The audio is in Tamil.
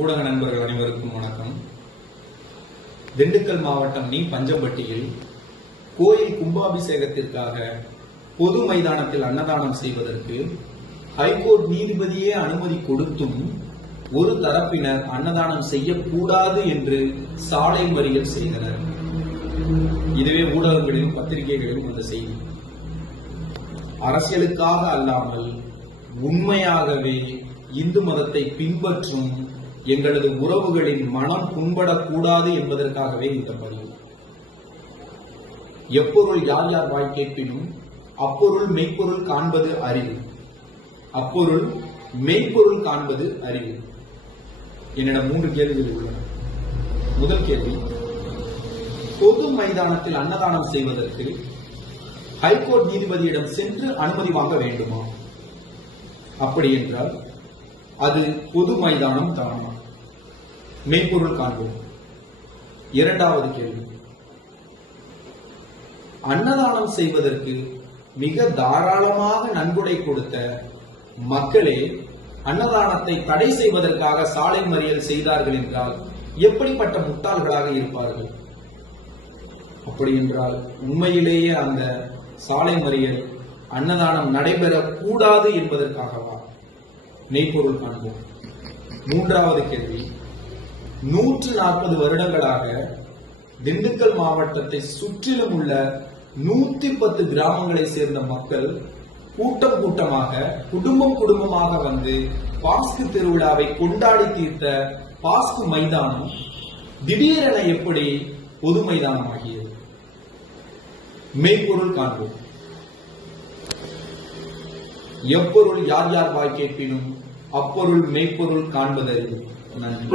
ஊடக நண்பர்கள் அனைவருக்கும் வணக்கம். திண்டுக்கல் மாவட்டம் பஞ்சம்பட்டியில் கோயில் கும்பாபிஷேகத்திற்காக பொது மைதானத்தில் அன்னதானம் செய்வதற்கு ஹைகோர்ட் நீதிபதியே அனுமதி கொடுத்தும் ஒரு தரப்பினர் அன்னதானம் செய்யக்கூடாது என்று சாலை மறியல் செய்தனர். இதுவே ஊடகங்களிலும் பத்திரிகைகளிலும் வந்த செய்தி. அரசியலுக்காக அல்லாமல் உண்மையாகவே இந்து மதத்தை பின்பற்றும் எங்களது உறவுகளின் மனம் புண்படக்கூடாது என்பதற்காகவே இந்த பதிவு. எப்பொருள் யார் யார் வாய் கேட்பினும் அப்பொருள் மெய்ப்பொருள் காண்பது அறிவு, அப்பொருள் மெய்ப்பொருள் காண்பது அறிவு. என்னிடம் 3 கேள்விகள் உள்ளன. முதல் கேள்வி, பொது மைதானத்தில் அன்னதானம் செய்வதற்கு ஹைகோர்ட் நீதிபதியிடம் சென்று அனுமதி வாங்க வேண்டுமா? அப்படி என்றால் அது பொது மைதானம் தானா? மெய்ப்பொருள் காண்போம். இரண்டாவது கேள்வி, அன்னதானம் செய்வதற்கு மிக தாராளமாக நன்கொடை கொடுத்த மக்களே அன்னதானத்தை தடை செய்வதற்காக சாலை மறியல் செய்தார்கள் என்றால் எப்படிப்பட்ட முட்டாள்களாக இருப்பார்கள்? அப்படி என்றால் உண்மையிலேயே அந்த சாலை மறியல் அன்னதானம் நடைபெறக்கூடாது என்பதற்காகவா? மெய்ப்பொருள் காண்போம். மூன்றாவது கேள்வி, 140 வருடங்களாக திண்டுக்கல் மாவட்டத்தை சுற்றிலும் உள்ள 110 கிராமங்களை சேர்ந்த மக்கள் கூட்டம் கூட்டமாக குடும்பம் குடும்பமாக வந்து பாஸ்கு திருவிழாவை கொண்டாடி தீர்த்த பாஸ்கு மைதானம் திடீரென எப்படி பொது மைதானம் ஆகியது? மெய்ப்பொருள் காண்போம். எப்பொருள் யார் யார் வாய் கேட்பினும் அப்பொருள் மெய்ப்பொருள் காண்பதறிவு. நன்றி.